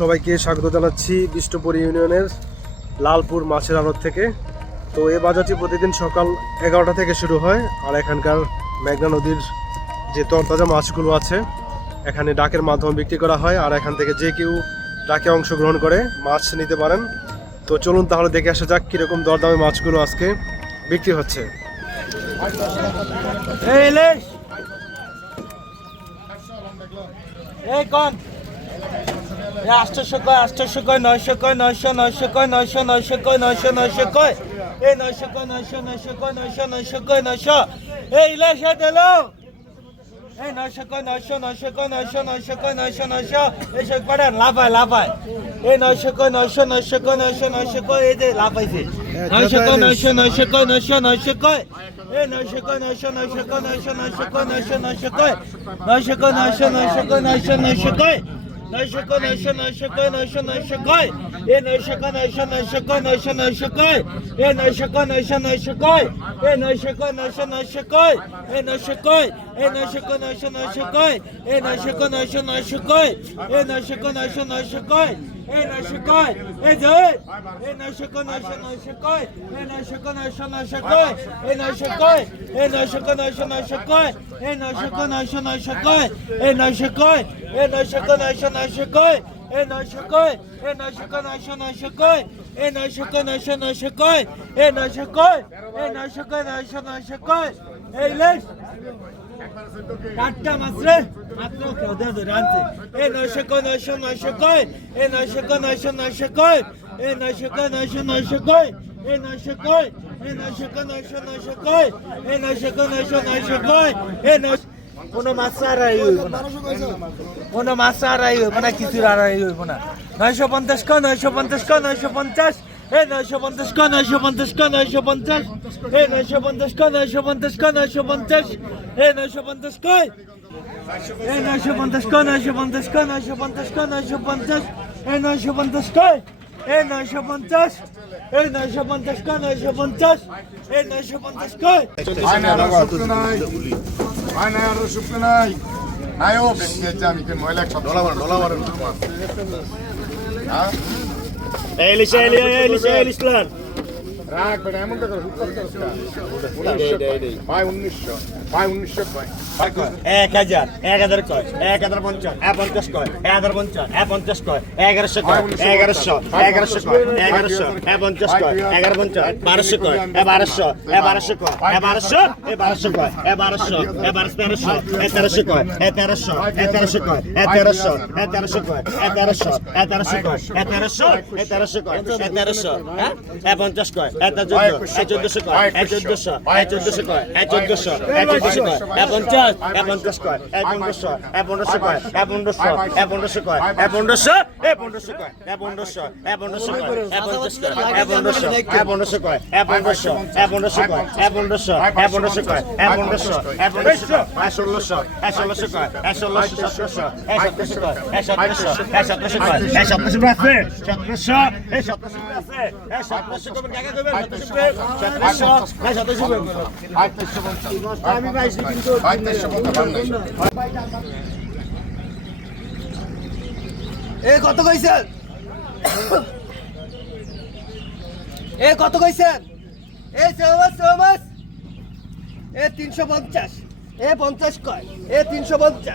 সবাইকে স্বাগত জানাচ্ছি বিষ্ণুপুর ইউনিয়নের লালপুর মাছের আড়ত থেকে। তো এই বাজারটি প্রতিদিন সকাল 11টা থেকে শুরু হয়। আর এখানকার মেঘনা নদীর যে তরতাজা মাছগুলো আছে এখানে ডাকের মাধ্যমে বিক্রি করা হয়। আর এখান থেকে যে কেউ ডাকে অংশগ্রহণ করে মাছ নিতে পারেন। তো চলুন তাহলে দেখে আসা যাক কীরকম দরদামে মাছগুলো আজকে বিক্রি হচ্ছে। আটশো কয়, 900 কয়, 900 কয়, 900 কয়, 900 কয়, 900 কয়, এই 900 কয়, 900 কয়, 900 কয়, 900 এই ইলিশ দিলো এই 900 কয়, 900 কয়, 900 কয়, 900 এইসব করেন লাভায় এই 900 কয়, 900 কয়, 900 কয়, এই যে লাভ পাইছে 900 কয়, 900 কয়, 900 কয়, এই 900 কয়, 900 কয়, 900 কয়, 900 কয়, 900 কয়, 900 কয়, 900 কয়, 900 কয়, 900 কয়, 900 কয়, এই 900 কয়, 900 কয়, 900 কয়, এই 900 কয়, 900 কয়, এই 900 কয়, 900 কয়, এই 900 কয়, এই 900 কয়, 900 কয়, এই 900 কয়, 900 কয়, এই 900 কয়, 900 কয়, এই 900 কয়, এই যে এই 900 কয়, 900 কয়, এই 900 কয়, 900 কয়, এই 900 কয়, এই 900 কয়, 900 কয়, এই 900 কয়, 900 কয়, এই 900 কয়, এই 900 কয়, 900 কয়, এই 900 কয়, এই 900 কয়, 900 কয়, এই 900 কয়, 900 কয়, এই 900 কয়, এই 900 কয়, 900 কয়, এই লেশ টাটকা মাছ রে মাত্র কেউ ধরে আনছে এই 900 কয়, 900 কয়, এই 900 কয়, 900 কয়, এই 900 কয়, 900 কয়, এই 900 কয়, এই 900 কয়, 900 কয়, এই 900 কয়, 900 কয়, এই 900 কোনো মাছ আড়াই হইব না, কোনো মাছ আড়াই হইব না, কিছু আড়াই হইব না। 950 কয়, 950 কয়, 950 এই 950 কয়, 950 কয়, 950 এই 950 কয়, 950 কয়, 950 এই 950 কয়, এই 950 কয়, 950 কয়, 950 কয়, 950 এই 950 কয়, এই 950 এই 950 কয়, 950 এই 950 কয় রাখ বেটা এমন কথা 1900 কয় 1000 1000 কয় 1050 50 কয় 1050 50 কয় 1100 কয় 1100 1100 কয় 1100 50 কয় 1150 1200 কয় 1200 1200 কয় 1200 1200 কয় 1200 1300 1300 কয় 1300 1300 কয় 1300 1300 কয় 1300 1300 কয় 1300 1300 কয় 1300 হ্যাঁ 50 কয় 1400 কয় 1400 1400 কয় 1400 1400 কয় 50 50 কয় 1500 1500 কয় 1500 1500 কয় 1500 1500 কয় 1500 1500 কয় 1500 1500 কয় 1500 1500 কয় 1500 1500 কয় 1500 1500 1600 1600 কয় 1600 1700 1700 কয় 1700 1700 কয় 1700 আছে 1700 এই 1700 আছে এই 1700 কবে টাকা কবে 1700 আমি পাইছি কিন্তু এই কত কইছেন এই কত কইছেন এই সমাস এই 350 এই 50 কয় এই 350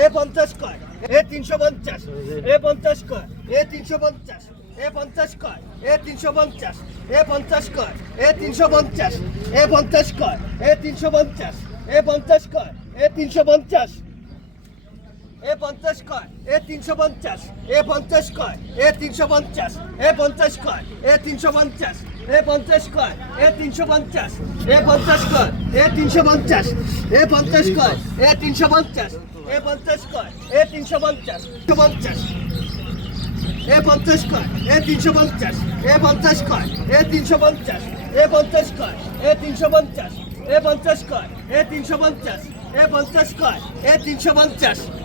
এই 50 কয় এই 350 এই 50 কয় এই 350 এই 50 কয় এই 350 এই 50 কয় এই 350 এই 50 কয় এই 350 এই 50 কয় এই 350 এই 50 কয় এই 350 এই 50 কয় এই 350 এই 50 কয় এই 350 এই 50 কয় এই 350 এই 50 কয় এই 350 এই 50 কয় এই 350 এই 50 কয় এই 350 350 এ 50 কয় এ 350 এ 50 কয় এ 350 এ 50 কয় এ 350 এ 50 কয় এ 350 এ 50 কয় এ 350